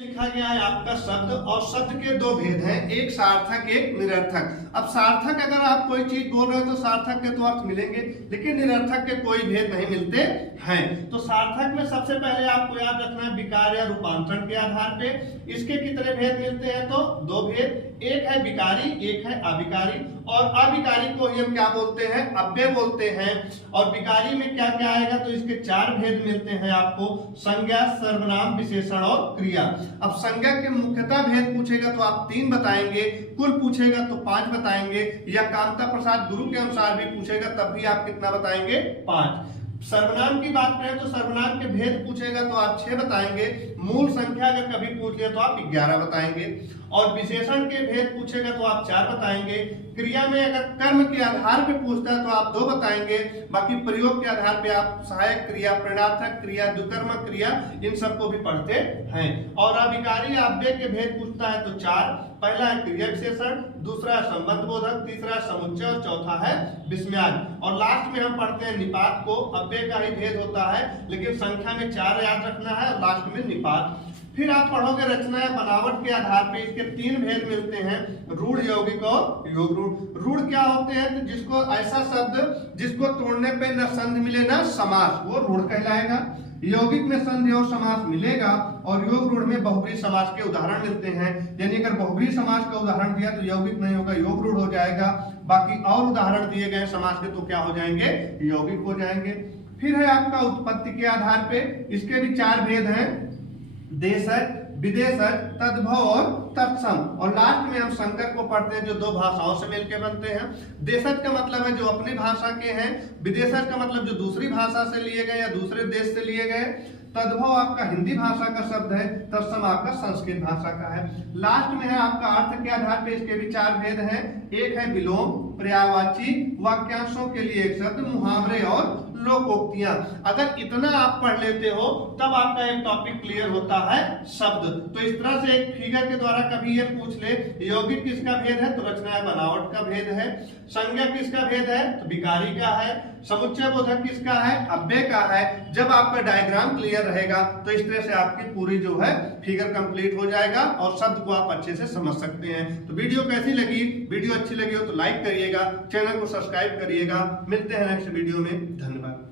लिखा गया है आपका शब्द, और शब्द के दो भेद हैं, एक सार्थक एक निरर्थक। अब सार्थक अगर आप कोई चीज बोल रहे हो तो सार्थक के तो अर्थ मिलेंगे, लेकिन निरर्थक के कोई भेद नहीं मिलते हैं। तो सार्थक में सबसे पहले आपको याद रखना है विकार या रूपांतरण के आधार पे इसके कितने भेद मिलते हैं, तो दो भेद, एक है विकारी एक है अविकारी। और अविकारी को ही हम क्या बोलते हैं, अव्यय बोलते हैं। और विकारी में क्या क्या आएगा, तो इसके चार भेद मिलते हैं आपको, संज्ञा, सर्वनाम, विशेषण और क्रिया। अब संज्ञा के मुख्यतः भेद पूछेगा तो आप 3 बताएंगे, कुल पूछेगा तो 5 बताएंगे, या कामता प्रसाद गुरु के अनुसार भी पूछेगा तब भी आप कितना बताएंगे, 5। सर्वनाम की बात करें तो सर्वनाम के भेद पूछेगा तो आप 6 बताएंगे, मूल संख्या अगर कभी पूछ लिया तो आप 11 बताएंगे, और विशेषण के भेद पूछेगा तो आप 4 बताएंगे। क्रिया में अगर कर्म के आधार पे पूछता है तो आप 2 बताएंगे, बाकी प्रयोग के आधार पे आप सहायक क्रिया, प्रेरणार्थक क्रिया, द्विकर्मक क्रिया, इन सबको भी पढ़ते हैं। और अविकारी अव्यय के भेद पूछता है तो 4, पहला है क्रिया विशेषण, दूसरा है संबंध बोधक, तीसरा है समुच्चय और चौथा है विस्मयाद। और लास्ट में हम पढ़ते हैं निपात को, अव्यय का ही भेद होता है लेकिन संख्या में 4 याद रखना है, और लास्ट में निपात। फिर आप पढ़ोगे रचना या बनावट के आधार पे इसके 3 भेद मिलते हैं, रूढ़, यौगिक और योग रूढ़। रूढ़ क्या होते हैं, तो जिसको ऐसा शब्द जिसको तोड़ने पे न संधि मिले न समास, वो रूढ़ कहलाएगा। यौगिक में संधि और समास मिलेगा, और योग रूढ़ में बहुब्रीहि समास के उदाहरण मिलते हैं। यानी अगर बहुब्रीहि समास का उदाहरण दिया तो यौगिक नहीं होगा, योग रूढ़ हो जाएगा। बाकी और उदाहरण दिए गए समास के तो क्या हो जाएंगे, यौगिक हो जाएंगे। फिर है आपका उत्पत्ति के आधार पे, इसके भी 4 भेद हैं, देशज, विदेशज, तद्भव और तत्सम। और लास्ट में हम संकर को पढ़ते हैं जो 2 भाषाओं से मिलकर बनते हैं। देशज का मतलब है जो अपनी भाषा के हैं, विदेशज का मतलब जो दूसरी भाषा से लिए गए या दूसरे देश से लिए गए, तद्भव आपका हिंदी भाषा का शब्द है, तत्सम आपका संस्कृत भाषा का है। लास्ट में है आपका अर्थ के आधार पे इसके भी 4 भेद हैं, एक है विलोम, पर्यायवाची, वाक्यांशों के लिए एक शब्द, मुहावरे और लोकोक्तियां। अगर इतना आप पढ़ लेते हो तब आपका एक टॉपिक क्लियर होता है, शब्द। तो इस तरह से एक फिगर के द्वारा कभी ये पूछ ले, यौगिक किसका भेद है, तो रचना या बनावट का भेद है। संज्ञा किसका भेद है, तो विकारी का है। समुच्चय बोधक किसका है, अव्यय का है। जब आपका डायग्राम क्लियर रहेगा तो इस तरह से आपकी पूरी जो है फिगर कंप्लीट हो जाएगा, और शब्द को आप अच्छे से समझ सकते हैं। तो वीडियो कैसी लगी, वीडियो अच्छी लगी हो तो लाइक करिएगा, चैनल को सब्सक्राइब करिएगा। मिलते हैं नेक्स्ट वीडियो में, धन्यवाद।